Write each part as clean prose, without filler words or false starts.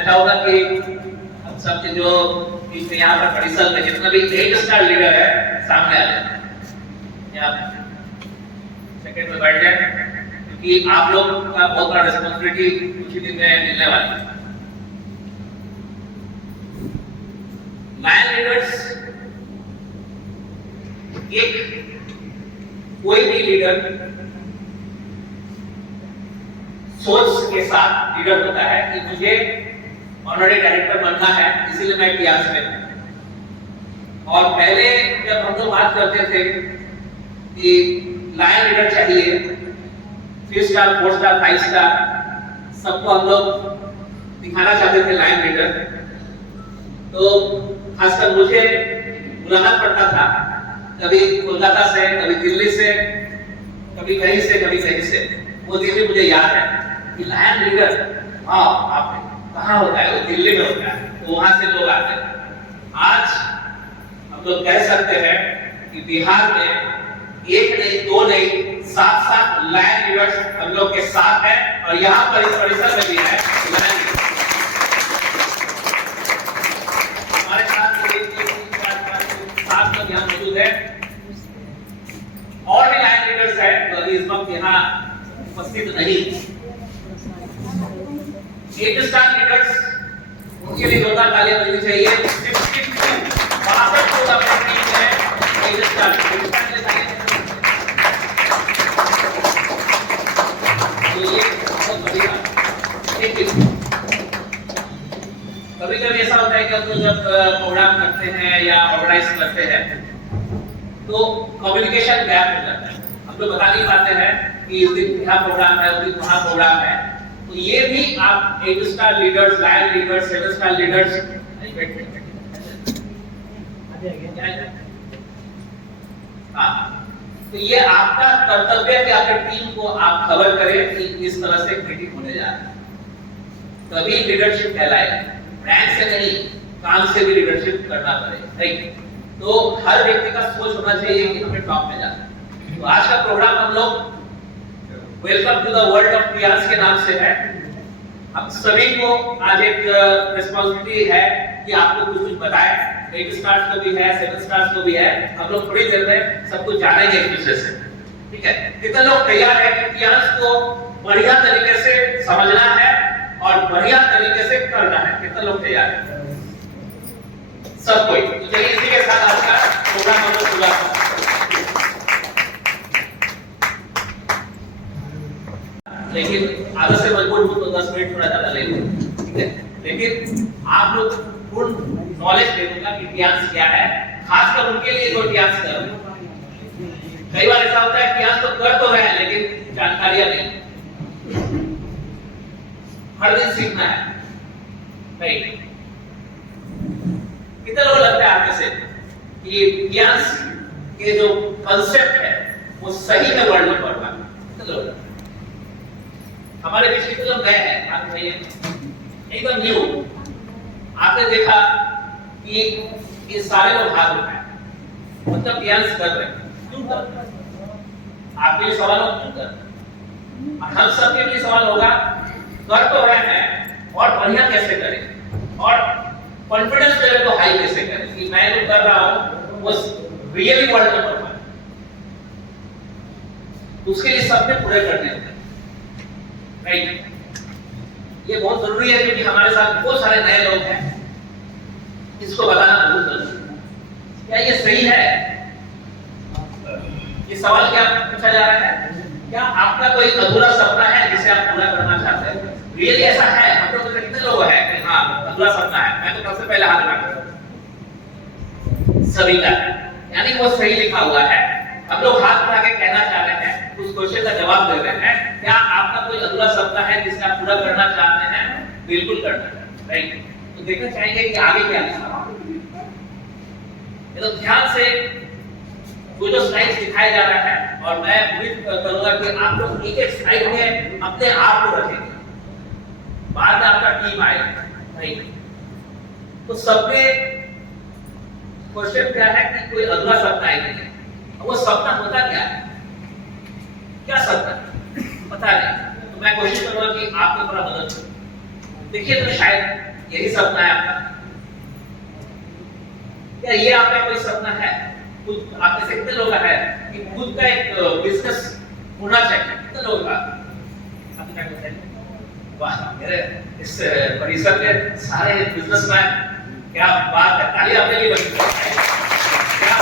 मैं चाहूंगा कि हम सब के जो इसमें यहाँ पर परिसर में जितना भी 8 स्टार लीडर है सामने आ जाए, या सेकंड में बैठ जाए, क्योंकि आप लोग का बहुत बड़ा रिस्पांसिबिलिटी कुछ ही दिन में मिलने वाली है। लायन लीडर्स, एक कोई भी लीडर सोच के साथ लीडर होता है कि मुझे ऑनरी डायरेक्टर बनना है, इसीलिए मैं टीआरएस में हूं। और पहले जब हम लोग बात करते थे कि लायन लीडर चाहिए, 3 स्टार 4 स्टार 5 स्टार सबको हम लोग दिखाना चाहते थे लायन लीडर, तो खासकर मुझे बुलाना पड़ता था, कभी कोलकाता से, कभी दिल्ली से, कभी कहीं से, कभी कहीं से। वो दिन भी मुझे याद है कि लायन लीडर आप कहाँ होता है, वो दिल्ली में होता है, तो वहां से लोग आते हैं। आज हम लोग कह सकते हैं कि बिहार में एक नहीं, दो नहीं, 7 लायन लीडर्स हम लोग के साथ है, और यहाँ पर इस परिसर में भी है लायन लीडर। हमारे साथ लोग यहाँ मौजूद है, और भी लायन लीडर्स है तो अभी इस वक्त यहाँ उपस्थित नहीं। 8 स्टार लीडर्स, उनके लिए जोरदार तालियां मिलनी चाहिए। 62 लोग अपने टीम में है, 8 स्टार तो ये बहुत बढ़िया। लेकिन कभी-कभी ऐसा होता है कि हम लोग जब प्रोग्राम करते हैं या ऑर्गेनाइज करते हैं तो कम्युनिकेशन गैप हो जाता है, हम लोग बता नहीं पाते हैं कि इस दिन यहाँ प्रोग्राम है, उस दिन वहाँ प्रोग्राम है। तो ये भी आप 8 star leaders, lion leaders, 7 star leaders, तो ये आपका कर्तव्य है कि आपके टीम को आप खबर करें कि इस तरह से मीटिंग होने जा रही है, तभी लीडरशिप कहलाएगा। रैंक से नहीं, काम से भी लीडरशिप करना पड़ेगा, राइट? तो हर व्यक्ति का सोच होना चाहिए कि हमें टॉप में जाना है। तो आज का प्रोग्राम हम लोग welcome to the world of TRS के नाम से है। हम सभी को आज एक रिस्पांसिबिलिटी है कि आपको कुछ बताएं। 8 स्टार्स को भी है, 7 स्टार्स को भी है, हम लोग थोड़ी देर में सब कुछ जानेंगे एक दूसरे से, ठीक है? कितने लोग तैयार है कि टीआरएस को बढ़िया तरीके से समझना है और बढ़िया तरीके से करना है? कितने लोग तैयार है? सब कोई। तो चलिए इसी के साथ आज का प्रोग्राम हम लोग पूरा करते हैं। लेकिन आधा से मजबूत हो तो 10 मिनट थोड़ा ज्यादा ले लेंगे, ठीक है? लेकिन आप लोग पूर्ण नॉलेज दे दूंगा कि टीआरएस क्या है, खासकर उनके लिए जो टीआरएस कर रहे हैं। कई बार ऐसा होता है टीआरएस तो कर तो रहे हैं लेकिन जानकारियां नहीं, हर दिन सीखना है, राइट? कितने लोगों को लगता है आपके से कि टीआरएस के जो कांसेप्ट है वो सही में वर्ल्ड में पढ़ रहा है? कितने लोग? हमारे बीच कितने लोग गए हैं? आप बताइए। एकदम न्यू आपने देखा कि ये सारे लोग हाथ उठाए, मतलब टीआरएस कर रहे हैं। क्यों कर रहे हैं? आपके लिए सवाल होगा क्यों कर रहे हैं? और हम सबके लिए सवाल होगा कर तो रहे हैं और बढ़िया कैसे करें, और कॉन्फिडेंस लेवल को हाई कैसे करें कि मैं जो कर रहा हूं वो रियली वर्ल्ड में पढ़ रहा है। उसके लिए सबने पूरे करने होते हैं, राइट? ये बहुत जरूरी है क्योंकि हमारे साथ बहुत सारे नए लोग हैं, इसको बताना बहुत जरूरी है। क्या ये सही है? ये सवाल क्या पूछा जा रहा है? क्या आपका कोई अधूरा सपना है जिसे आप पूरा करना चाहते हैं? रियली ऐसा है? हम लोग में कितने लोग हैं कि हाँ अधूरा सपना है? मैं तो सबसे पहले हाथ उठाऊंगा, सभी का, यानी वो सही लिखा हुआ है। हम लोग हाथ उठा के कहना चाह रहे हैं, उस क्वेश्चन का जवाब दे रहे हैं, क्या आपका कोई अधूरा सपना है जिसे आप पूरा करना चाहते हैं? बिल्कुल करना है, राइट? तो देखना चाहिए कि आगे क्या लिखा है। तो ध्यान से जो स्लाइड्स दिखाया जा रहा है, और मैं उम्मीद करूंगा कि आप लोग एक एक स्लाइड में अपने आप को रखेंगे, बाद में आपका टीम आएगा, राइट? तो सबने क्वेश्चन क्या है कि कोई अधूरा सपना है कि नहीं? वो सपना होता क्या है? क्या सपना पता नहीं, तो मैं कोशिश करूंगा कि आपको थोड़ा मदद करूं। देखिए तो शायद यही सपना है आपका? या ये आपका कोई सपना है? खुद आप में से कितने लोग है कि खुद का एक बिजनेस होना चाहिए? कितने लोग का आप क्या कहते हैं? वाह, मेरे इस परिसर में सारे बिजनेसमैन, क्या बात है, ताली आपके लिए बजती है। क्या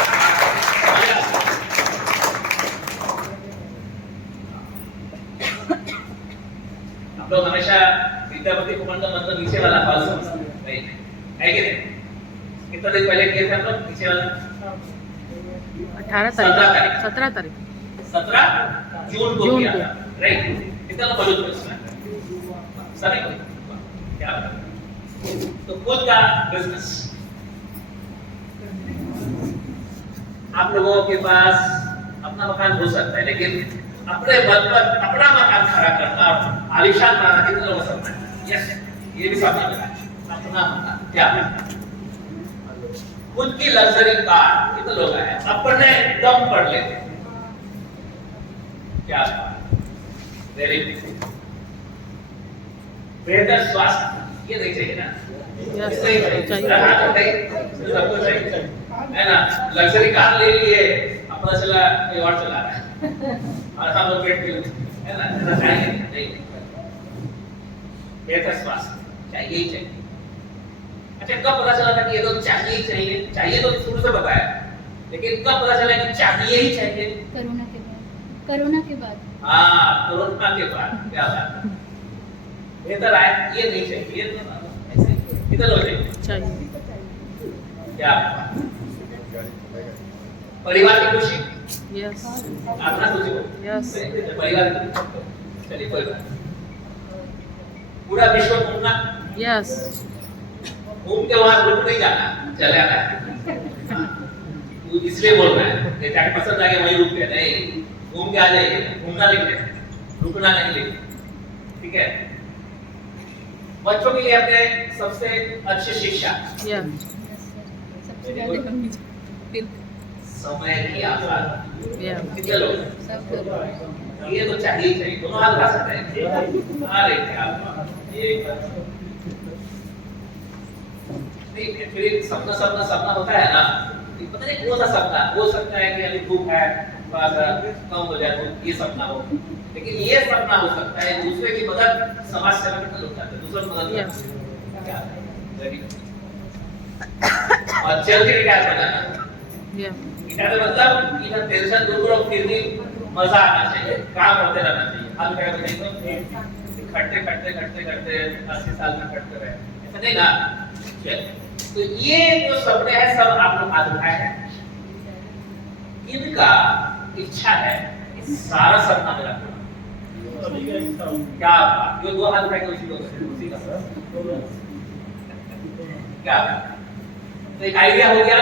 आप लोग हमेशा विद्यापति कुमार का मतलब नीचे वाला हॉल समझते हैं, है कि नहीं? कितना दिन पहले किए थे हम लोग नीचे वाला? 17 तारीख 17 जून को किया था, राइट? कितना लोग मौजूद थे उसमें? सभी को? क्या तो खुद का बिजनेस आप लोगों के पास अपना मकान हो सकता है, लेकिन अपने बल पर अपना मकान खड़ा करना और आलीशान बनाना कितने लोगों को सपना है? यस, ये भी सपना है, अपना मकान। क्या खुद की लग्जरी कार कितने लोग हैं? अपने दम पर लेते। क्या वेरी बेहतर स्वास्थ्य, ये नहीं चाहिए ना? सबको चाहिए, है ना? लग्जरी कार ले लिए, अपना चला कोई और चला रहा है और हम लोग पेट के, है ना? ऐसा चाहिए नहीं? बेहतर स्वास्थ्य चाहिए ही चाहिए। अच्छा, कब पता चला था कि ये तो चाहिए ही चाहिए? चाहिए तो शुरू से बताया, लेकिन कब पता चला कि चाहिए ही चाहिए? कोरोना के बाद। कोरोना के बाद। हाँ, कोरोना के बाद। क्या बात है, बेहतर आए, ये नहीं चाहिए, ये तो ऐसे किधर हो चाहिए। क्या परिवार की खुशी, यस, अपना खुशी हो, यस, परिवार की खुशी। चलिए कोई बात, पूरा विश्व घूमना, यस, घूम के वहां रुक नहीं जाना, चले आना है। तू इसलिए बोल रहा है कि जाके पसंद आ गया वहीं रुक गया, नहीं, घूम के आ जाइए। घूमना लिखते हैं, रुकना नहीं लिखते, ठीक है? बच्चों के लिए अपने सबसे अच्छी शिक्षा, यस, समय की आजादी। यस, कितने लोग ये तो चाहिए चाहिए, दोनों हाथ उठा सकते हैं। अरे क्या बात, फिर सपना सपना सपना होता है ना, पता नहीं कौन सा सपना हो सकता है कि अभी धूप है, थोड़ा सा कम हो जाए, ये सपना हो, लेकिन ये सपना हो सकता है दूसरे की मदद, समाज सेवा कितने लोग चाहते हैं दूसरों की मदद क्या और जल्दी रिटायर हो जाना। रिटायर मतलब इधर टेंशन दूर करो, फिर भी मजा आना चाहिए, काम करते रहना चाहिए। हम क्या करते हैं, खटते खटते खटते खटते 80 साल में खटते रहे, ऐसा नहीं ना? तो ये जो सपने हैं सब आप लोग हाथ उठाए हैं, इनका इच्छा है कि सारा सपना मेरा पूरा। क्या जो दो हाथ उठाए उसी का क्या? तो एक आइडिया हो गया,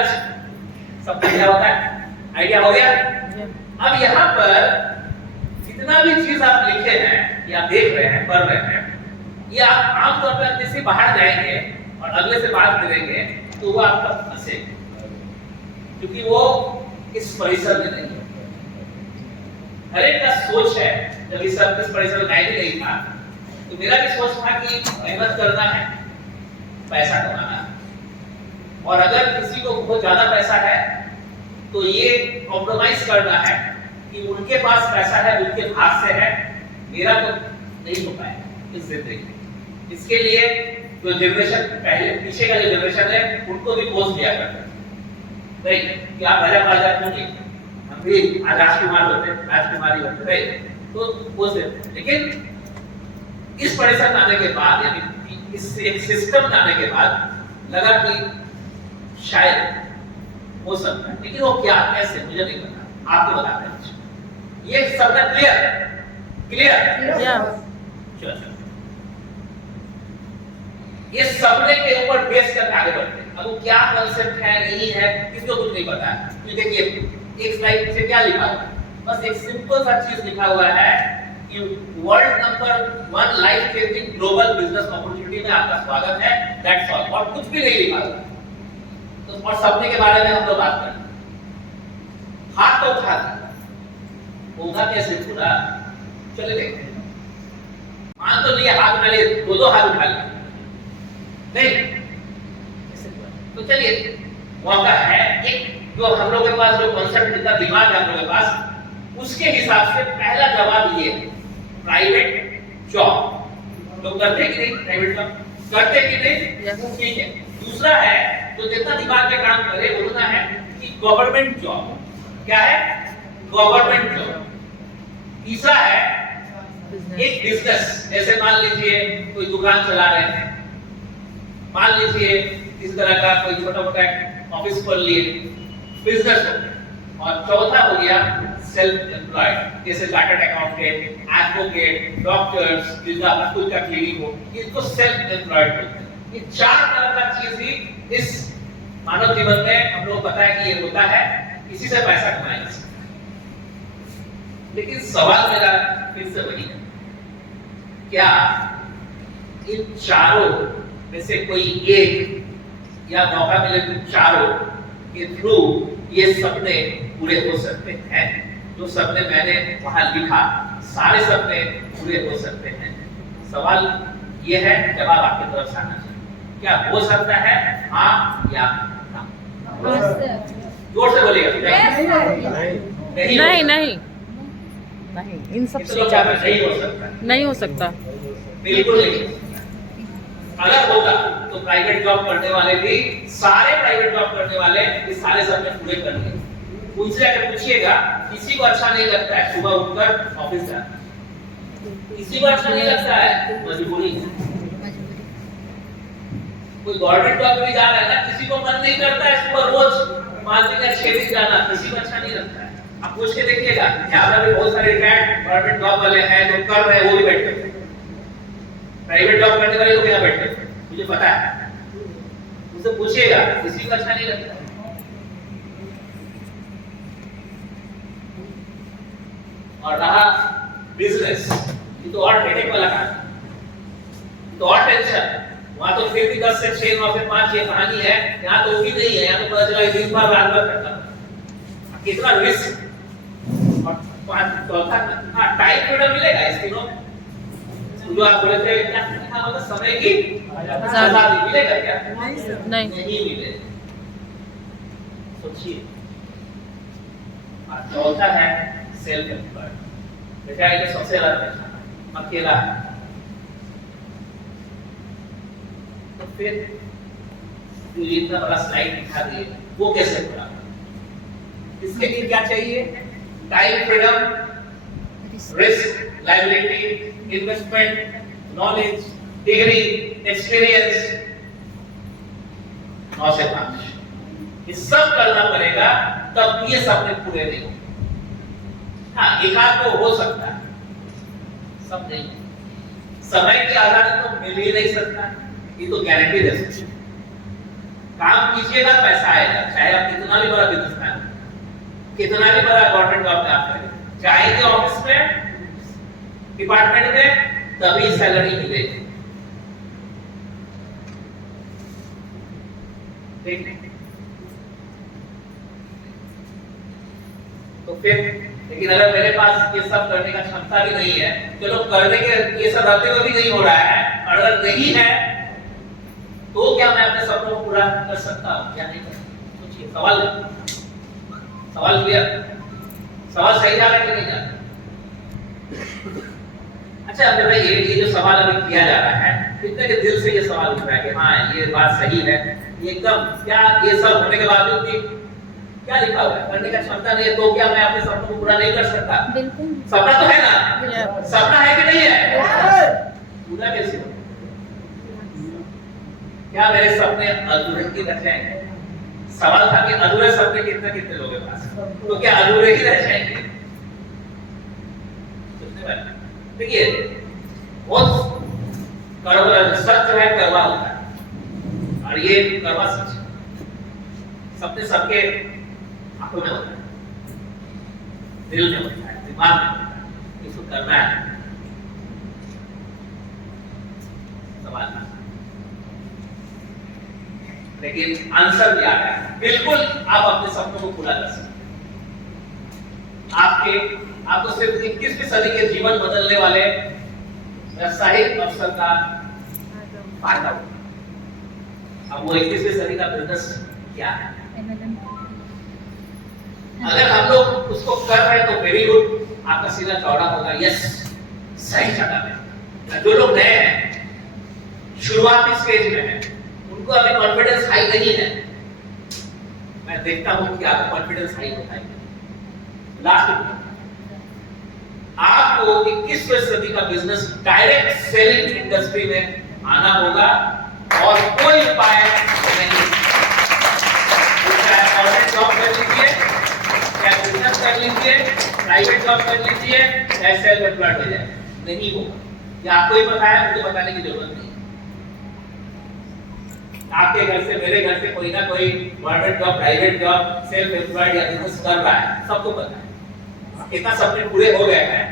सपना क्या होता है, आइडिया हो गया। अब यहाँ पर जितना भी चीज आप लिखे हैं या देख रहे हैं, पढ़ रहे हैं, ये आप आमतौर पर जैसे बाहर जाएंगे और अगले से बात करेंगे तो वो आपका फंसेगा, क्योंकि वो इस परिसर में नहीं है। हर एक का सोच है, जब इस परिसर में मैं भी नहीं था तो मेरा भी सोच था कि मेहनत करना है, पैसा कमाना है, और अगर किसी को बहुत ज्यादा पैसा है तो ये कॉम्प्रोमाइज करना है कि उनके पास पैसा है, उनके हाथ से है, मेरा तो नहीं हो पाएगा इस जिंदगी। इसके लिए जो जनरेशन पहले पीछे का जो जनरेशन है उनको भी पोस्ट दिया करते हैं, राइट? कि आप राजा महाराजा क्यों नहीं, हम भी राजकुमार होते, राजकुमारी होते, राइट? तो पोस्ट देते। लेकिन इस परिसर में आने के बाद, यानी इस एक सिस्टम में आने के बाद लगा कि शायद हो सकता है, लेकिन वो क्या, कैसे, मुझे नहीं पता, आपको बताते हैं। ये सब क्लियर क्लियर? चलो, ये सपने के ऊपर बेस करके आगे बढ़ते हैं। अब वो क्या कांसेप्ट है, नहीं है, किसी को कुछ नहीं पता है। तो देखिए एक स्लाइड से क्या लिखा हुआ है, बस एक सिंपल सा चीज लिखा हुआ है कि world number 1 life changing global business opportunity में आपका स्वागत है, दैट्स ऑल, और कुछ भी नहीं लिखा हुआ। तो और सपने के बारे में हम लोग बात करें, हाथ तो उठा होगा कैसे पूरा, चले देखते हैं। मान तो लिए हाथ उठा लिए, दो हाथ उठा लिए, नहीं। तो चलिए मौका है एक, जो हम लोगों के पास जो कॉन्सेप्ट जितना दिमाग है हम लोगों के पास, उसके हिसाब से पहला जवाब ये है, प्राइवेट जॉब। लोग करते कि नहीं प्राइवेट जॉब? करते कि नहीं? ठीक है। दूसरा है तो जितना दिमाग में काम करे उतना है कि गवर्नमेंट जॉब। क्या है? Government job. तीसरा है एक बिजनेस, जैसे मान लीजिए कोई दुकान चला रहे हैं, मान लीजिए इस तरह का कोई छोटा मोटा ऑफिस खोल लिए, बिजनेस हो गया। और चौथा हो गया सेल्फ एम्प्लॉयड, जैसे चार्टर्ड अकाउंटेंट, एडवोकेट, डॉक्टर्स, जिनका खुद का क्लिनिक हो, इसको सेल्फ एम्प्लॉयड बोलते हैं। ये चार तरह का चीज ही इस मानव जीवन में हम लोग पता है कि ये होता है, इसी से पैसा कमाया जा सकता है। लेकिन सवाल मेरा फिर से वही है, क्या इन चारों में से कोई एक या मौका मिले तो चारों के थ्रू ये सपने पूरे हो सकते हैं? जो सपने मैंने वहां लिखा, सारे सपने पूरे हो सकते हैं? सवाल ये है, जवाब आपकी तरफ से आना चाहिए। क्या हो सकता है? हाँ या ना? जोर से बोलिएगा। नहीं नहीं नहीं, इन सब से ज्यादा नहीं हो सकता। नहीं हो सकता, बिल्कुल नहीं। अगर होगा तो प्राइवेट जॉब करने वाले भी, सारे प्राइवेट जॉब करने वाले ये सारे सपने पूरे कर लेंगे। उनसे अगर पूछिएगा, किसी को अच्छा नहीं लगता है सुबह उठकर ऑफिस जाना, किसी को अच्छा नहीं लगता है, मजबूरी है। कोई गवर्नमेंट जॉब भी जा रहा है ना, किसी को मन नहीं करता है सुबह रोज 5 दिन या 6 दिन जाना, किसी को अच्छा नहीं लगता है। आप पूछ के देखिएगा, यहाँ पर भी बहुत सारे रिटायर्ड गवर्नमेंट जॉब वाले हैं जो कर रहे हैं, वो भी बैठे हैं। प्राइवेट जॉब करने वाले लोग यहाँ बैठे हैं, मुझे पता है। उनसे पूछिएगा, किसी को अच्छा नहीं लगता है। और रहा बिजनेस, ये तो और हेडेक वाला काम है, तो और टेंशन। वहां तो फिर भी 10 से 6, 9 से 5 ये कहानी है, यहाँ तो वो भी नहीं है। यहाँ तो पता चला दिन भर रात भर करता, कितना रिस्क। और चौथा, हाँ टाइम फ्रीडम मिलेगा इस दिनों में। जो आप बोले थे क्या मतलब समय की आजादी मिलेगा क्या? नहीं मिलेगा। सोचिए। और चौथा है सेल्फ एम्प्लॉयड। बेटा ये सबसे अलग है, अकेला। तो फिर इतना बड़ा स्लाइड दिखा दिए, वो कैसे पूरा? इसके लिए क्या चाहिए? Time freedom, risk, liability, investment, knowledge, degree, experience, 9 से 5 ये सब करना पड़ेगा, तब ये सपने पूरे नहीं होंगे। हाँ एक आध को हो सकता है, सब नहीं। समय की आजादी तो मिल ही नहीं सकता, ये तो गारंटी दे सकते। काम कीजिएगा पैसा आएगा, चाहे आप कितना भी बड़ा बिजनेसमैन, कितना भी बड़ा गवर्नमेंट जॉब में आप करें, जाएंगे ऑफिस में, डिपार्टमेंट में, तभी सैलरी मिलेगी। ठीक है? तो फिर लेकिन अगर मेरे पास ये सब करने का क्षमता भी नहीं है, चलो करने के ये सब रहते हुए भी नहीं हो रहा है, अगर नहीं है तो क्या मैं अपने सपनों को पूरा कर सकता हूं? क्या नहीं कर सकता? सोचिए। सवाल क्लियर? सवाल सही जा रहा है कि नहीं जा रहा? अच्छा अब बताइए, ये जो सवाल अभी किया जा रहा है, कितने के दिल से ये सवाल उठ रहा है कि हाँ ये बात सही है एकदम? क्या ये सब होने के बावजूद भी क्या लिखा हुआ है, करने का क्षमता नहीं है, तो क्या मैं अपने सपनों को पूरा नहीं कर सकता? बिल्कुल। सपना तो है ना? सपना है कि नहीं है? पूरा कैसे हो? क्या मेरे सपने अधूरे ही रह जाएंगे? सवाल था कि अधूरे सपने कितने कितने लोगों के पास, तो क्या अधूरे ही रह जाएंगे? देखिए बहुत कड़वा सच जो है, कड़वा होता है, और ये कड़वा सच सपने सबके आंखों में होता है, दिल में होता है, दिमाग में होता है, इसको करना है। सवाल लेकिन आंसर भी आ गया, बिल्कुल आप अपने सपनों को पूरा कर सकते। आपको सिर्फ 21वीं सदी के जीवन बदलने वाले व्यावसायिक अवसर का फायदा होगा। अब वो 21वीं सदी का बिजनेस क्या है? MLM अगर हम लोग उसको कर रहे हैं तो वेरी गुड, आपका सीधा चौड़ा होगा, यस सही जगह में। जो लोग नए हैं, शुरुआती स्टेज में हैं, उनको अभी कॉन्फिडेंस हाई नहीं है। मैं देखता हूं कि आपका कॉन्फिडेंस हाई होता है। लास्ट आपको 21वीं सदी का बिजनेस डायरेक्ट सेलिंग इंडस्ट्री में आना होगा और कोई उपाय नहीं। गवर्नमेंट जॉब कर लीजिए, चाहे बिजनेस कर लीजिए, प्राइवेट जॉब कर लीजिए, चाहे सेल्फ एम्प्लॉयड हो जाए, नहीं होगा। ये आपको ही पता है, मुझे बताने की जरूरत नहीं। आपके घर से, मेरे घर से कोई ना कोई government job, private job, self employed या बिजनेस कर रहा है, सबको पता है। कितना सपने पूरे हो गए हैं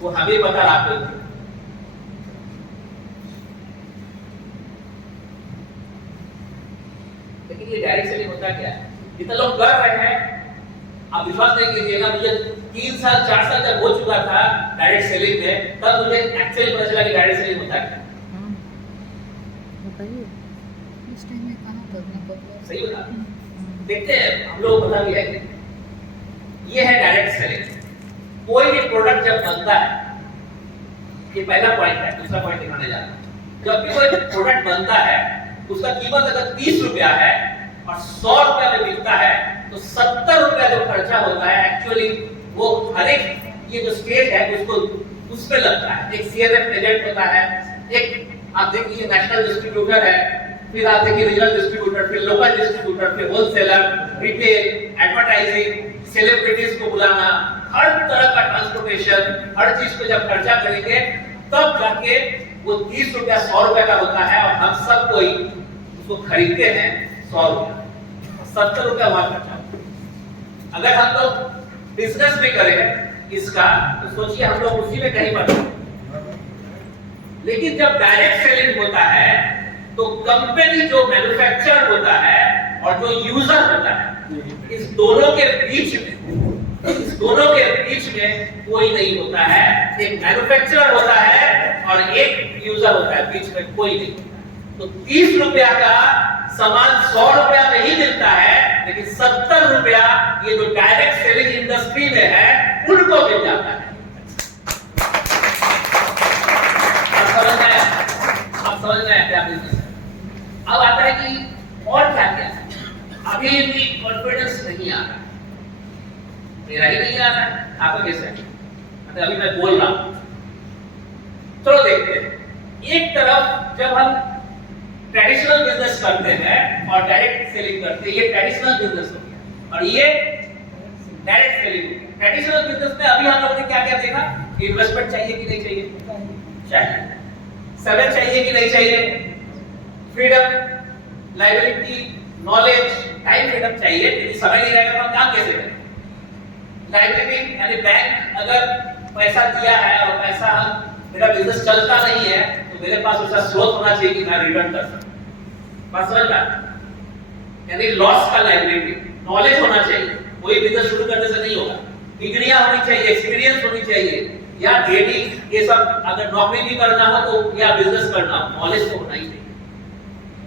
वो हमें पता, आपको लेकिन ये डायरेक्ट सेलिंग होता क्या है? जितने लोग कर रहे हैं, आप विश्वास नहीं कीजिएगा, मुझे 3 साल 4 साल जब हो चुका था डायरेक्ट सेलिंग में, तब मुझे एक्चुअली पता चला कि डायरेक्ट सेलिंग होता क्या। बताइए उस टाइम में कहाँ करना पड़ता? सही बता देखते हैं हम लोग, पता भी है कि ये है डायरेक्ट सेलिंग। कोई भी प्रोडक्ट जब बनता है, ये पहला पॉइंट है। दूसरा पॉइंट दिखाने जा रहा हूं। जब भी कोई प्रोडक्ट बनता है, उसका कीमत अगर 30 रुपया है और 100 रुपया में बिकता है, तो 70 रुपया जो खर्चा होता है एक्चुअली वो हर एक ये जो स्टेज है उसको उस पे लगता है। एक सीएनएफ एजेंट होता है, एक आप देखिए नेशनल डिस्ट्रीब्यूटर है, फिर आप देखिए रीजनल डिस्ट्रीब्यूटर, फिर लोकल डिस्ट्रीब्यूटर, फिर होलसेलर, रिटेल, एडवर्टाइजिंग, सेलिब्रिटीज को बुलाना, हर तरह का ट्रांसपोर्टेशन, हर चीज पे जब खर्चा करेंगे तब जाके वो 30 रुपया 100 रुपया का होता है और हम सब कोई उसको खरीदते हैं 100 रुपया, 70 रुपया वहां खर्चा। अगर हम लोग बिजनेस भी करें इसका तो सोचिए हम लोग उसी में कहीं बढ़ते। लेकिन जब डायरेक्ट सेलिंग होता है तो कंपनी जो मैन्युफैक्चरर होता है और जो यूजर होता है, इस दोनों के बीच में कोई नहीं होता है। एक मैन्युफैक्चरर होता है और एक यूजर होता है, बीच में कोई नहीं। तो 30 रुपया का सामान 100 रुपया में ही मिलता है, लेकिन 70 रुपया ये जो डायरेक्ट सेलिंग इंडस्ट्री में है उनको मिल जाता है। आप समझ में आया क्या बिजनेस है? अब आता है कि और क्या क्या है। अभी भी कॉन्फिडेंस नहीं आ रहा, मेरा ही नहीं आ रहा है, आपका कैसे है? अभी मैं बोल रहा हूं, चलो देखते हैं। एक तरफ जब हम ट्रेडिशनल बिजनेस करते हैं और डायरेक्ट सेलिंग करते हैं, ये ट्रेडिशनल बिजनेस हो गया और ये डायरेक्ट सेलिंग हो गया। ट्रेडिशनल बिजनेस में अभी हम लोगों ने क्या क्या देखा? इन्वेस्टमेंट चाहिए कि नहीं चाहिए? चाहिए। समय चाहिए कि नहीं चाहिए? Freedom, liability, knowledge, time freedom चाहिए। यदि समय नहीं रहेगा तो हम काम कैसे करें? लायबिलिटी यानी बैंक अगर पैसा दिया है और पैसा हम मेरा बिजनेस चलता नहीं है तो मेरे पास उसका स्रोत होना चाहिए कि मैं रिटर्न कर सकूं। बात समझ में? यानी लॉस का लायबिलिटी, नॉलेज होना चाहिए। कोई बिजनेस शुरू करने से नहीं होगा। डिग्रियां होनी चाहिए, एक्सपीरियंस होनी चाहिए, या ट्रेडिंग ये सब अगर नौकरी भी करना हो तो या बिजनेस करना हो, नॉलेज तो होना ही चाहिए।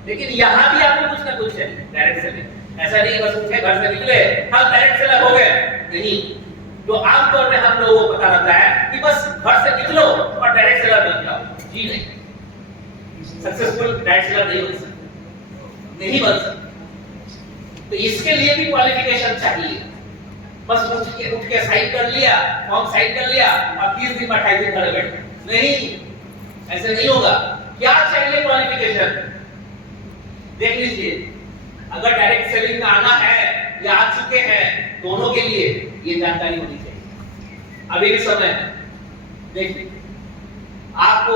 लेकिन यहाँ भी आपको कुछ ना कुछ चाहिए डायरेक्ट सेलिंग। ऐसा नहीं बस उठे घर से निकले हम डायरेक्ट सेलर हो गए, नहीं। तो आमतौर पे हम लोगों को पता रहता है कि बस घर से निकलो और डायरेक्ट सेलर बन जाओ। जी नहीं, सक्सेसफुल डायरेक्ट सेलर नहीं बन सकते, नहीं बन सकते। तो इसके लिए भी क्वालिफिकेशन चाहिए। बस उठ के साइन कर लिया, फॉर्म साइन कर लिया और 30 दिन 28 दिन खड़े बैठे, नहीं, ऐसे नहीं होगा। क्या चाहिए क्वालिफिकेशन? देख लीजिए, अगर डायरेक्ट सेलिंग में आना है या आ चुके हैं, दोनों के लिए ये जानकारी होनी चाहिए। अभी भी समय है। देखिए, आपको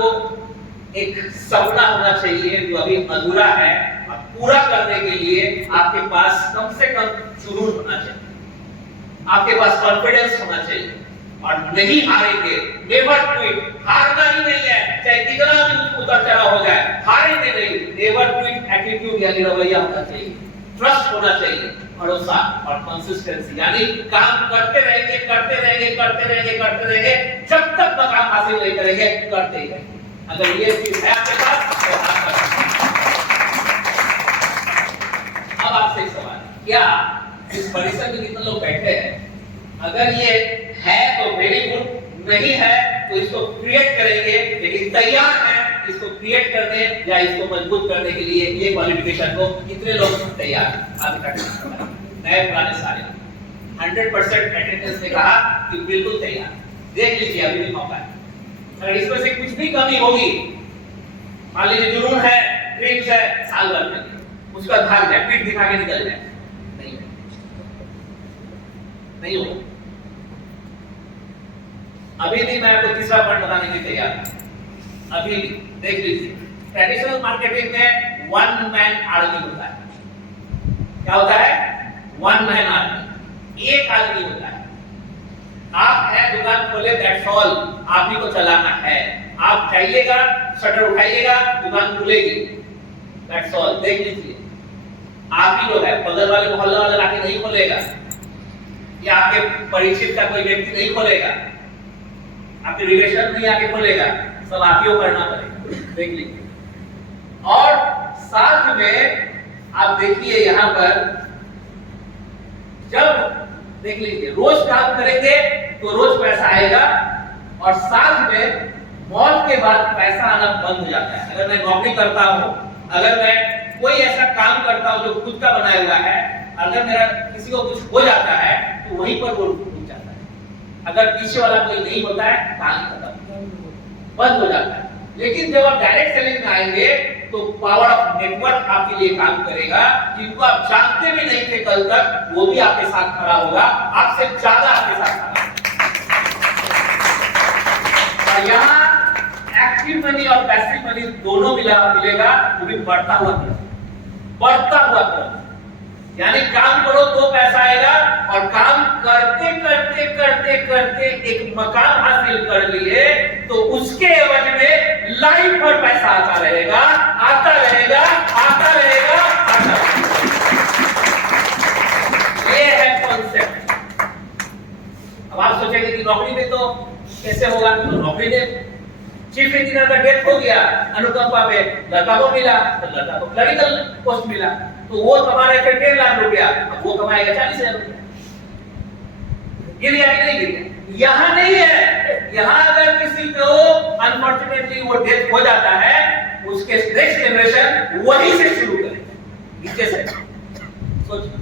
एक सपना होना चाहिए जो अभी अधूरा है और पूरा करने के लिए आपके पास कम से कम जुनून होना चाहिए, आपके पास कॉन्फिडेंस होना चाहिए और नहीं हारेंगे। नेवर क्विट, हारना ही नहीं है, चाहे कितना भी उतार चढ़ाव हो जाए, हारेंगे नहीं। नेवर क्विट एटीट्यूड यानी रवैया होना चाहिए, ट्रस्ट होना चाहिए, भरोसा और कंसिस्टेंसी यानी काम करते रहेंगे जब तक मकाम हासिल नहीं करेंगे, करते ही रहेंगे। अगर ये चीज है आपके पास तो आप कर सकते हैं। परिसर में कितने लोग बैठे हैं, अगर ये है तो वेरी गुड, नहीं है तो इसको क्रिएट करेंगे, लेकिन तैयार है इसको क्रिएट करने या इसको मजबूत करने के लिए ये क्वालिफिकेशन को कितने लोग तैयार अभी तक नए पुराने सारे 100% अटेंडेंस ने कहा कि बिल्कुल तैयार। देख लीजिए अभी भी मौका है, अगर इसमें से कुछ भी कमी होगी, मान लीजिए जुनून है, ड्रीम्स है, साल भर में उसका भाग जाए, पीठ दिखा के निकल जाए, नहीं होगा। अभी भी मैं आपको तीसरा पॉइंट बताने के लिए तैयार हूं। अभी भी देख लीजिए, ट्रेडिशनल मार्केटिंग में वन मैन आर्मी होता है। क्या होता है? वन मैन आर्मी, एक आदमी होता है। आप है दुकान खोले, दैट्स ऑल, आप ही को चलाना है। आप जाइएगा, शटर उठाइएगा, दुकान खुलेगी, दैट्स ऑल। देख लीजिए, आप ही लोग है, बगल वाले मोहल्ले वाले आके नहीं खोलेगा, या आपके परिचित का कोई व्यक्ति नहीं खोलेगा, आपके रिलेशन नहीं आके खोलेगा, सब आप ही को करना पड़ेगा। देख लीजिए, और साथ में आप देखिए यहाँ पर, जब देख लीजिए रोज काम करेंगे तो रोज पैसा आएगा, और साथ में मौत के बाद पैसा आना बंद हो जाता है। अगर मैं नौकरी करता हूँ, अगर मैं कोई ऐसा काम करता हूँ जो खुद का बनाया हुआ है, अगर मेरा किसी को कुछ हो जाता है तो वहीं पर वो रुक जाता है। अगर पीछे वाला कोई नहीं होता है, कहानी खत्म, बंद हो जाता है। लेकिन जब आप डायरेक्ट सेलिंग में आएंगे तो पावर ऑफ नेटवर्क आपके लिए काम करेगा। जिनको आप जानते भी नहीं थे कल तक, वो भी आपके साथ खड़ा होगा, आपसे ज्यादा आपके साथ खड़ा होगा। और यहाँ एक्टिव मनी और पैसिव मनी दोनों मिलेगा, वो भी बढ़ता हुआ कर्ज। यानी काम करो तो पैसा आएगा, और काम करते करते करते करते एक मकान हासिल कर लिए तो उसके एवज में लाइफ भर पैसा आता रहेगा, आता रहेगा, आता रहेगा, आता रहेगा। ये है कॉन्सेप्ट। अब आप सोचेंगे कि नौकरी में तो कैसे होगा, तो नौकरी में चीफ इंजीनियर का डेथ हो गया, अनुकंपा पे लड़का को मिला, तो लड़का को क्लरिकल पोस्ट मिला, तो वो कमा रहे थे 1.5 लाख रुपया, अब वो कमाएगा 40,000 रुपया। गिर गया कि नहीं गिर गया? यहाँ नहीं है। यहाँ अगर किसी को अनफॉर्चुनेटली वो डेथ हो जाता है, उसके नेक्स्ट जनरेशन वहीं से शुरू करेगा, नीचे से। सोचिए,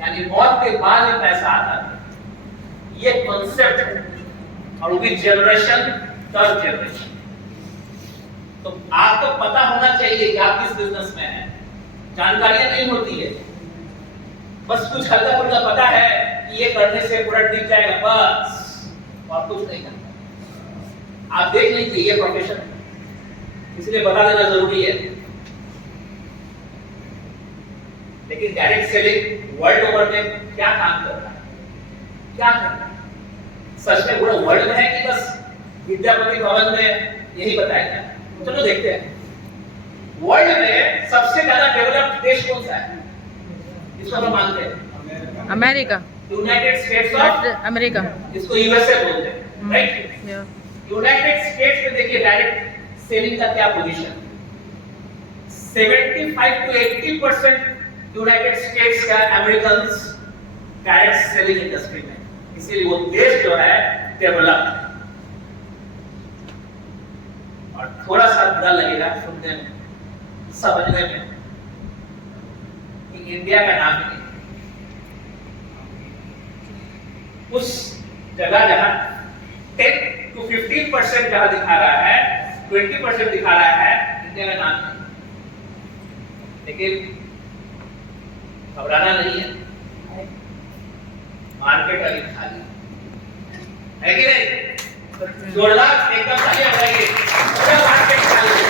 यानी मौत के बाद ही पैसा आता है, ये कॉन्सेप्ट, और वो भी जनरेशन दर जनरेशन। तो आपको पता होना चाहिए कि आप किस बिजनेस में हैं। जानकारियां नहीं होती है, बस कुछ हल्का फुल्का पता है कि ये करने से प्रोडक्ट दिख जाएगा, बस, और कुछ नहीं करना। आप देख लीजिए, ये प्रोफेशन है, इसलिए बता देना जरूरी है। लेकिन डायरेक्ट सेलिंग वर्ल्ड ओवर में क्या काम करता है, क्या करता है? सच में पूरा वर्ल्ड में है कि बस विद्यापति भवन में यही बताया गया? चलो देखते हैं। वर्ल्ड में सबसे ज्यादा डेवलप्ड देश कौन सा है, इसको हम मानते हैं? America, United states of America, जिसको यूएसए बोलते हैं, राइट? यूनाइटेड स्टेट्स में देखिए डायरेक्ट सेलिंग का क्या पोजीशन, 75 to 80% यूनाइटेड स्टेट्स का अमेरिकन्स डायरेक्ट सेलिंग इंडस्ट्री में, इसीलिए वो देश जो है डेवलप्ड है। और थोड़ा सा बुरा लगेगा सुनने में, समझने में, कि इंडिया का नाम नहीं, उस जगह जहां 10 to 15% जहां दिखा रहा है, 20% दिखा रहा है, इंडिया का नाम नहीं। लेकिन घबराना नहीं है, मार्केट अभी खाली है कि नहीं? जोरदार एकदम खाली हो जाएगी, पूरा मार्केट खाली है।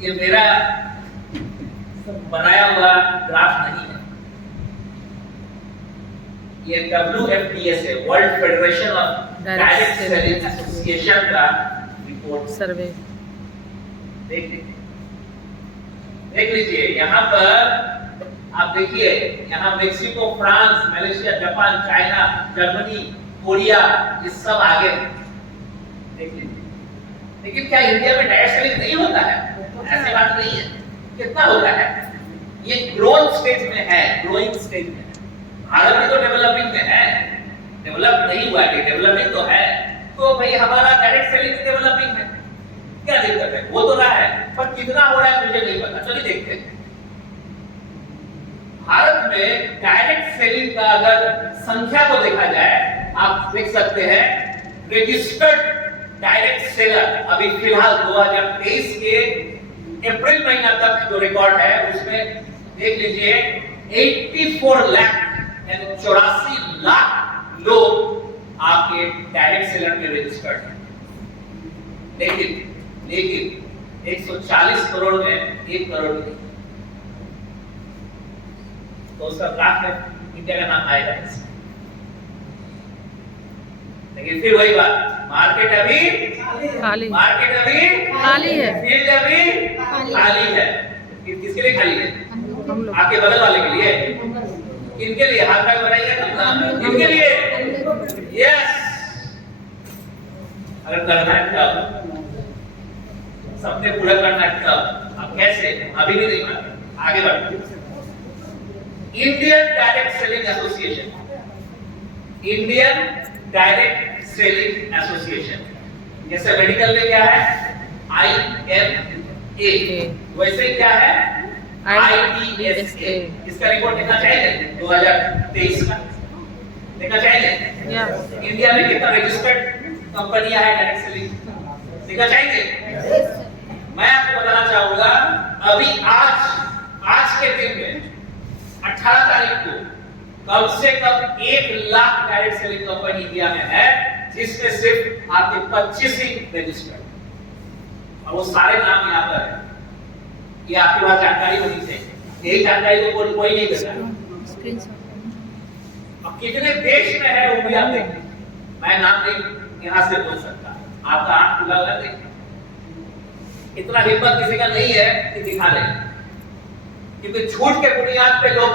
ये मेरा बनाया हुआ ग्राफ नहीं है, ये WFDS है, world federation of direct selling association का रिपोर्ट सर्वे। देख लीजिए, यहाँ पर आप देखिए, यहाँ Mexico, France, Malaysia, Japan, China, Germany, Korea, ये सब आगे देख लीजिए। लेकिन क्या इंडिया में डायरेक्ट सेलिंग नहीं होता है? ऐसी बात नहीं है, कितना होता है? ये ग्रोथ स्टेज में है, ग्रोइंग स्टेज में है। भारत भी तो डेवलपिंग में है, डेवलप नहीं हुआ है, डेवलपिंग तो है। तो भाई हमारा डायरेक्ट सेलिंग डेवलपिंग है, क्या दिक्कत है? वो तो रहा है, पर कितना हो रहा है मुझे नहीं पता। चलिए देखते हैं। भारत में डायरेक्ट सेलिंग का अगर संख्या को देखा जाए, आप देख सकते हैं रजिस्टर्ड डायरेक्ट सेलर अभी फिलहाल 2023 के अप्रैल महीना तक जो रिकॉर्ड है उसमें देख लीजिए 84 लाख यानी 84 लाख लोग आपके डायरेक्ट सेलर में रजिस्टर्ड हैं। लेकिन 140 करोड़ में 1 करोड़ नहीं, तो उसका ग्राफ में इंडिया का नाम आएगा। लेकिन फिर वही बात, मार्केट अभी खाली, मार्केट अभी खाली है, फील्ड अभी खाली है। किसके लिए खाली है? हम लोग। आपके बगल वाले के लिए, इनके लिए हाथ पैर बनाइए ना, इनके लिए। यस, अगर करना है तब, सबने पूरा करना है तब। अब कैसे? अभी भी नहीं मालूम, आगे बढ़ते। Indian direct selling association, Indian direct selling association, जैसे मेडिकल में क्या है IMA, वैसे ही क्या है IDSA। इसका रिपोर्ट देखना चाहिए 2023 का, देखना चाहिए। इंडिया में कितना रजिस्टर्ड कंपनियां है डायरेक्ट सेलिंग, देखना चाहिए। मैं आपको बताना चाहूंगा अभी आज के दिन में 18 तारीख को कम से कम 1 lakh direct selling company India में है, जिसमें सिर्फ आपके 25 ही रजिस्टर्ड, और वो सारे नाम यहाँ पर है। ये आपके पास जानकारी होनी चाहिए, यही जानकारी तो कोई नहीं देता। अब कितने देश में है वो भी आप देखिए, मैं नाम नहीं यहाँ से बोल सकता, आपका आंख खुला हुआ देखिए। इतना हिम्मत किसी का नहीं है कि दिखा दे, क्योंकि झूठ के बुनियाद पे लोग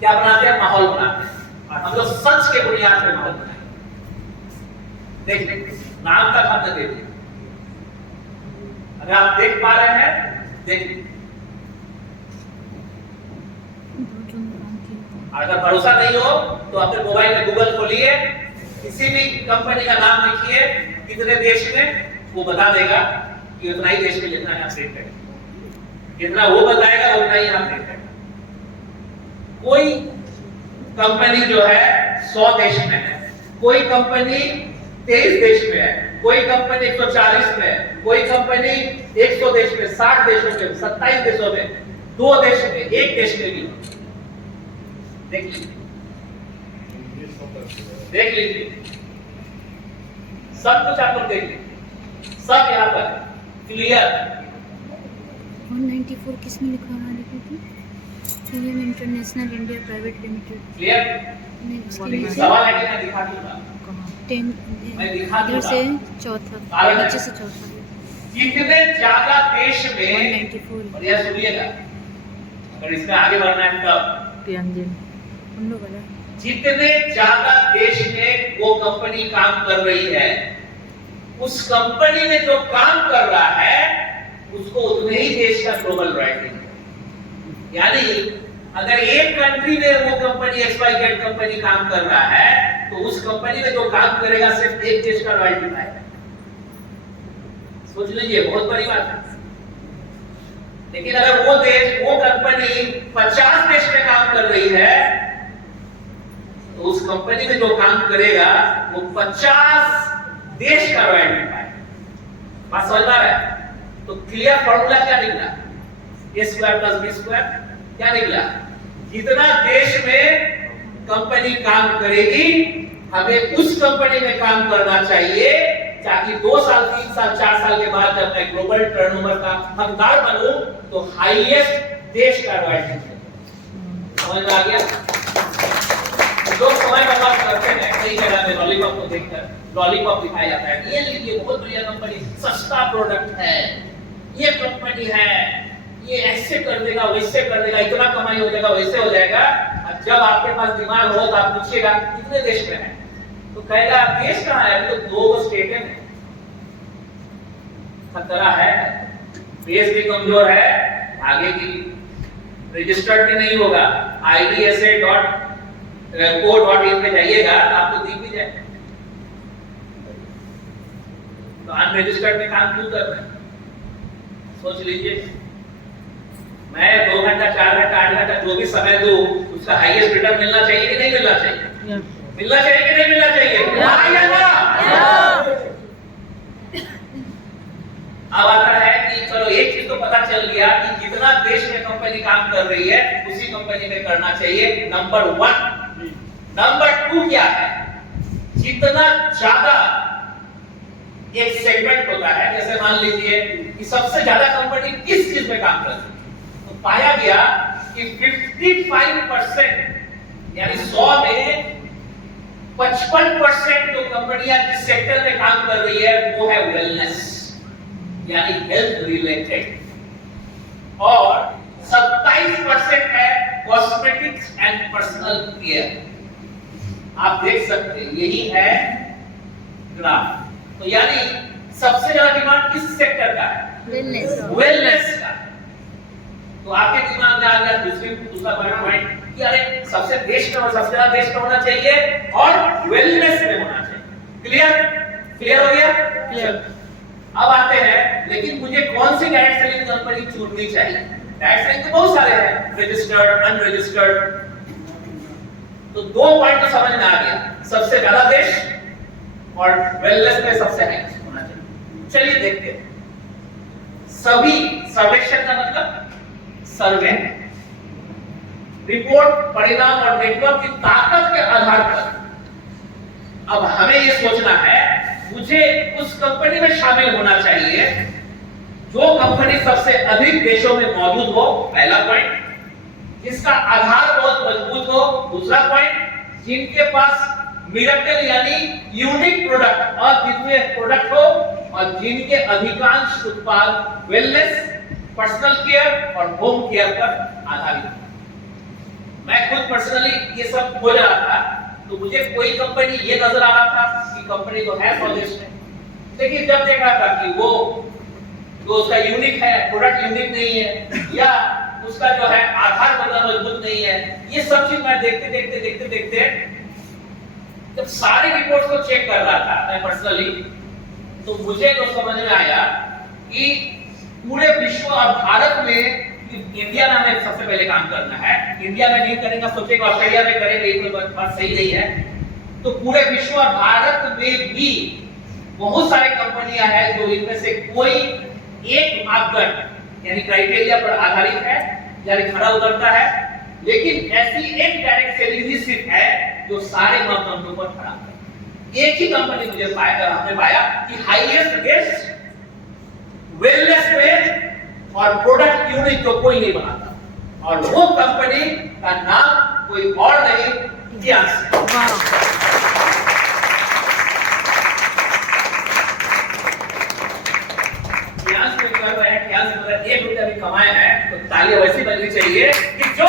क्या बनाते हैं, माहौल बनाते हैं, और हम लोग सच के बुनियाद पे माहौल बनाते हैं। देख लीजिए, नाम तक हमने दे दिया, अगर आप देख पा रहे हैं देख लीजिए। अगर भरोसा नहीं हो तो अपने मोबाइल में गूगल खोलिए, किसी भी कंपनी का नाम लिखिए कितने देश में, वो बता देगा कि उतना ही देश में जितना यहाँ रेट है, जितना वो बताएगा उतना ही यहाँ रेट है। कोई कंपनी जो है 100 देश में है, कोई कंपनी 23 देश में है, कोई कंपनी 140 में है, कोई कंपनी 100 देश में, 60 देशों में, 27 देशों में, 2 देश में, 1 देश में भी। देख लीजिए, देख लीजिए, सब कुछ आप लोग देख लीजिए, सब यहाँ पर क्लियर। 194 किस में लिखा हुआ है? PM international India private limited. Clear? इसके नीचे सवाल है कि मैं दिखा दूंगा, 10 मैं दिखा इधर से दूंगा। चौथा, नीचे से चौथा। कितने ज्यादा देश में, 194 और यह सुनिएगा, अगर इसमें आगे बढ़ना है तब, हम लोग वाला जितने ज्यादा देश में वो कंपनी काम कर रही है, उस कंपनी में जो काम कर रहा है उसको उतने ही देश का ग्लोबल रैंकिंग है। यानी अगर एक कंट्री में वो कंपनी XYZ कंपनी काम कर रहा है, तो उस कंपनी में जो काम करेगा सिर्फ एक देश का रॉयल्टी पाएगा। सोच लीजिए, बहुत बड़ी बात है। लेकिन अगर वो देश, वो कंपनी 50 देश में काम कर रही है, तो उस कंपनी में जो काम करेगा वो 50 देश का रॉयल्टी पाएगा। बात समझ आ रहा है? तो क्लियर फॉर्मूला क्या निकला? A square plus B square क्या निकला? जितना देश में कंपनी काम करेगी, हमें उस कंपनी में काम करना चाहिए, ताकि 2 साल, 3 साल, 4 साल के बाद जब मैं ग्लोबल टर्नओवर का हकदार बनूं, तो हाईएस्ट देश का रॉयल्टी मिले। समझ में आ गया? लोग समय बर्बाद करते हैं कई जगह में लॉलीपॉप को देखकर, लॉलीपॉप दिखाया जाता है, ये लीजिए बहुत बढ़िया कंपनी, सस्ता प्रोडक्ट है, ये कंपनी है, ये ऐसे कर देगा, वैसे कर देगा, इतना कमाई हो जाएगा, वैसे हो जाएगा। अब जब आपके पास दिमाग हो तो आप पूछिएगा कितने देश में है, तो कहेगा देश कहाँ है? तो 2 स्टेट है, खतरा है, देश भी कमजोर है, आगे की रजिस्टर्ड भी नहीं होगा, idsa.co.in पे जाइएगा तो आपको दिख भी जाएगा। तो अनरजिस्टर्ड में काम क्यों कर रहे हैं? सोच लीजिए, मैं 2 घंटा 4 घंटा 8 घंटा जो भी समय दूं उसका हाईएस्ट रिटर्न मिलना चाहिए कि नहीं मिलना चाहिए? मिलना चाहिए कि नहीं मिलना चाहिए? हाँ या ना? अब आता है कि चलो एक चीज तो पता चल गया कि जितना देश में कंपनी काम कर रही है उसी कंपनी में करना चाहिए, नंबर 1। नंबर 2 क्या है? जितना ज्यादा एक सेगमेंट होता है, जैसे मान लीजिए कि सबसे ज्यादा कंपनी किस चीज में काम करती है, तो पाया गया कि 55% यानी 100 में 55% जो कंपनियां जिस सेक्टर में काम कर रही है वो है वेलनेस यानी हेल्थ रिलेटेड, और 27% है कॉस्मेटिक्स एंड पर्सनल केयर। आप देख सकते हैं यही है ग्राफ। तो यानी सबसे ज्यादा डिमांड किस सेक्टर का है? वेलनेस का। तो आपके दिमाग में आ गया दूसरा पॉइंट कि अरे सबसे बेस्ट और सबसे ज्यादा बेस्ट होना चाहिए और वेलनेस में होना चाहिए। क्लियर हो गया? क्लियर। अब आते हैं, लेकिन मुझे कौन सी डायरेक्ट सेलिंग कंपनी चुननी चाहिए? डायरेक्ट सेलिंग तो बहुत सारे हैं, रजिस्टर्ड, अनरजिस्टर्ड। तो 2 पॉइंट तो समझ में आ गया, सबसे ज्यादा बेस्ट और वेलनेस में सबसे हाईएस्ट होना चाहिए। चलिए देखते हैं। सभी सर्वेक्षण का मतलब सर्वे, रिपोर्ट, परिणाम और नेटवर्क की ताकत के आधार पर अब हमें यह सोचना है मुझे उस कंपनी में शामिल होना चाहिए जो कंपनी सबसे अधिक देशों में मौजूद हो, पहला पॉइंट। जिसका आधार बहुत मजबूत हो, दूसरा पॉइंट। जिनके पास मिरेकल यानी यूनिक प्रोडक्ट, अद्वितीय प्रोडक्ट हो, और जिनके अधिकांश उत्पाद वेलनेस, पर्सनल केयर और होम केयर पर आधारित। मैं खुद पर्सनली ये सब खोज रहा था तो मुझे कोई कंपनी ये नजर आ रहा था कि कंपनी तो है स्वदेश में, लेकिन जब देखा था कि वो जो उसका यूनिक है, प्रोडक्ट यूनिक नहीं है, या उसका जो है आधार बड़ा मजबूत नहीं है, ये सब चीज मैं देखते जब सारे रिपोर्ट्स को चेक कर रहा था मैं पर्सनली, तो मुझे तो समझ में आया कि पूरे विश्व और भारत में इंडिया में हमें सबसे पहले काम करना है। इंडिया में नहीं करेंगे, सोचेंगे ऑस्ट्रेलिया में करेंगे, ये बात सही नहीं है। तो पूरे विश्व और भारत में भी बहुत सारी कंपनियां हैं जो इनमें से कोई एक मापदंड यानी क्राइटेरिया पर आधारित है यानी खड़ा उतरता है, लेकिन ऐसी एक डायरेक्ट सेलिंग ही सिर्फ है जो सारे मापदंडों पर खड़ा है। एक ही कंपनी मुझे हमने पाया कि हाईएस्ट बेस्ट, वेलनेस पे और प्रोडक्ट यूनिक तो कोई नहीं बनाता, और वो कंपनी का नाम कोई और नहीं, इतिहास है। इतिहास में कर रहे हैं, इतिहास में ₹1 भी कमाए हैं तो तालियां वैसी बननी चाहिए कि जो